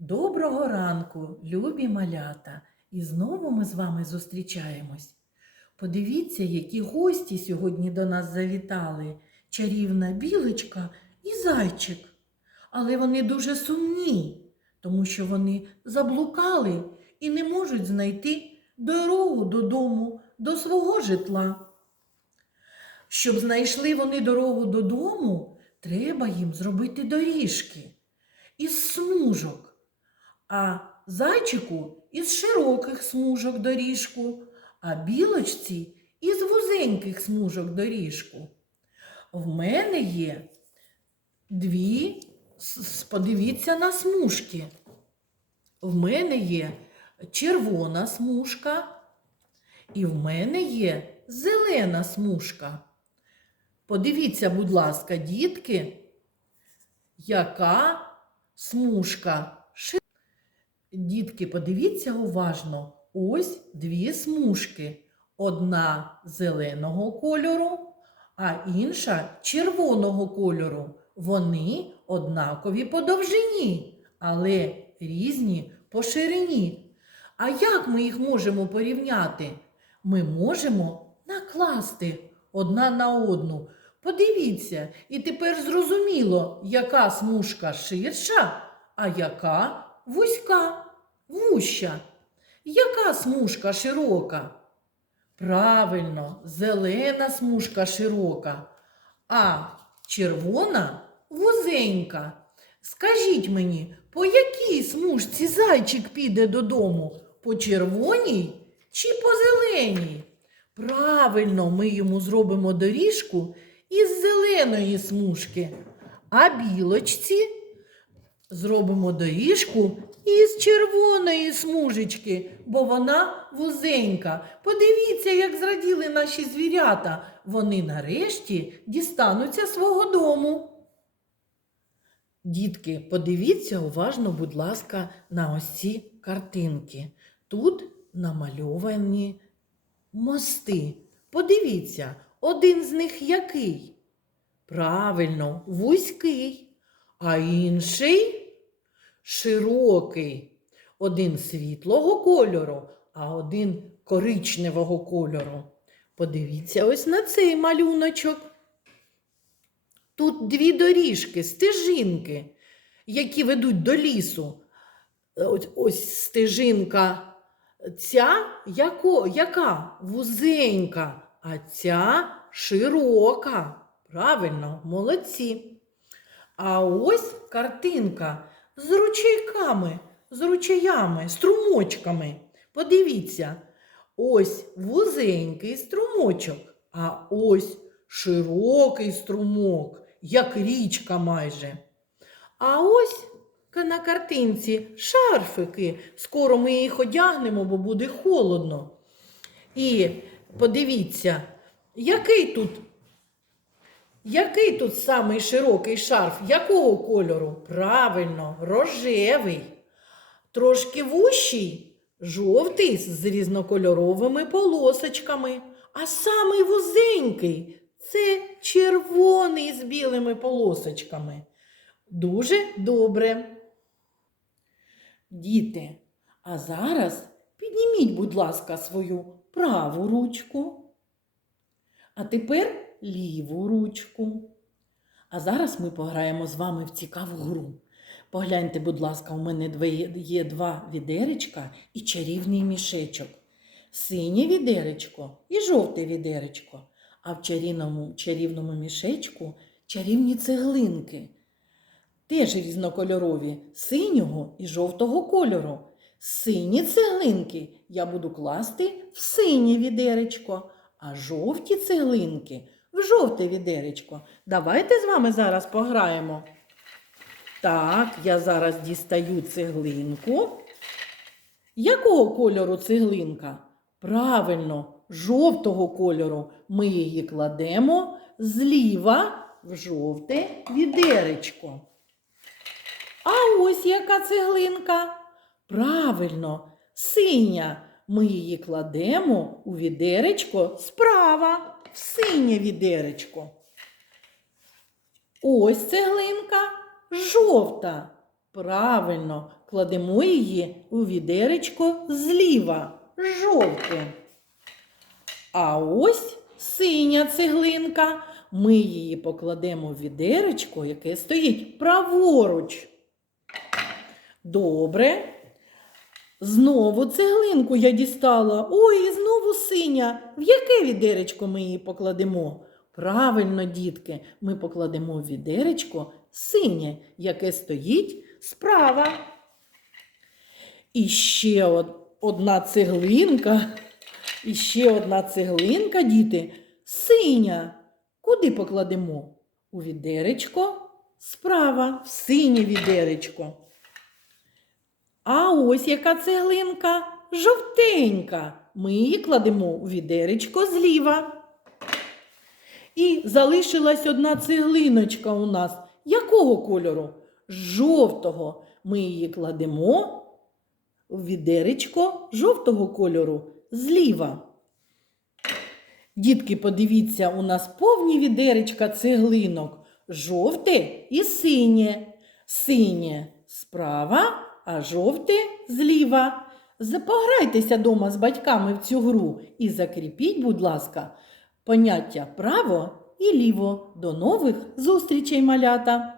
Доброго ранку, любі малята! І знову ми з вами зустрічаємось. Подивіться, які гості сьогодні до нас завітали. Чарівна білочка і зайчик. Але вони дуже сумні, тому що вони заблукали і не можуть знайти дорогу додому, до свого житла. Щоб знайшли вони дорогу додому, треба їм зробити доріжки із смужок, а зайчику із широких смужок доріжку, а білочці із вузеньких смужок доріжку. В мене є дві, подивіться на смужки. В мене є червона смужка, і в мене є зелена смужка. Подивіться, будь ласка, дітки, яка смужка Дітки, подивіться уважно. Ось дві смужки. Одна зеленого кольору, а інша червоного кольору. Вони однакові по довжині, але різні по ширині. А як ми їх можемо порівняти? Ми можемо накласти одна на одну. Подивіться, і тепер зрозуміло, яка смужка ширша, а яка вузька, вуща. Яка смужка широка? Правильно, зелена смужка широка, а червона вузенька. Скажіть мені, по якій смужці зайчик піде додому? По червоній чи по зеленій? Правильно, ми йому зробимо доріжку із зеленої смужки, а білочці зробимо доріжку із червоної смужечки, бо вона вузенька. Подивіться, як зраділи наші звірята. Вони нарешті дістануться свого дому. Дітки, подивіться уважно, будь ласка, на ось ці картинки. Тут намальовані мости. Подивіться, один з них який? Правильно, вузький, а інший широкий. Один світлого кольору, а один коричневого кольору. Подивіться ось на цей малюночок. Тут дві доріжки, стежинки, які ведуть до лісу. Ось, ось стежинка ця яко, яка? Вузенька, а ця широка. Правильно, молодці. А ось картинка з ручейками, з ручаями, струмочками. Подивіться, ось вузенький струмочок, а ось широкий струмок, як річка майже. А ось на картинці шарфики. Скоро ми їх одягнемо, бо буде холодно. І подивіться, який тут який тут самий широкий шарф? Якого кольору? Правильно, рожевий. Трошки вущий, жовтий з різнокольоровими полосочками. А самий вузенький це червоний з білими полосочками. Дуже добре. Діти, а зараз підніміть, будь ласка, свою праву ручку. А тепер ліву ручку. А зараз ми пограємо з вами в цікаву гру. Погляньте, будь ласка, у мене є два відеречка і чарівний мішечок. Синє відеречко і жовте відеречко. А в чарівному, чарівному мішечку чарівні цеглинки. Теж різнокольорові синього і жовтого кольору. Сині цеглинки я буду класти в синє відеречко, а жовті цеглинки в жовте відеречко. Давайте з вами зараз пограємо. Так, я зараз дістаю цеглинку. Якого кольору цеглинка? Правильно, жовтого кольору. Ми її кладемо зліва в жовте відеречко. А ось яка цеглинка. Правильно, синя. Ми її кладемо у відеречко справа, в синє відеречко. Ось цеглинка жовта. Правильно, кладемо її у відеречко зліва, жовте. А ось синя цеглинка. Ми її покладемо в відеречко, яке стоїть праворуч. Добре. Знову цеглинку я дістала. Ой, і знову синя. В яке відеречко ми її покладемо? Правильно, дітки, ми покладемо в відеречко синє, яке стоїть справа. І ще од- одна цеглинка. І ще одна цеглинка, діти, синя. Куди покладемо? У відеречко справа, в синє відеречко. А ось яка цеглинка жовтенька. Ми її кладемо у відеречко зліва. І залишилась одна цеглиночка у нас. Якого кольору? Жовтого. Ми її кладемо в відеречко жовтого кольору зліва. Дітки, подивіться, у нас повні відеречка цеглинок. Жовте і синє. Синє справа, а жовте зліва. Запограйтеся дома з батьками в цю гру і закріпіть, будь ласка, поняття право і ліво. До нових зустрічей, малята!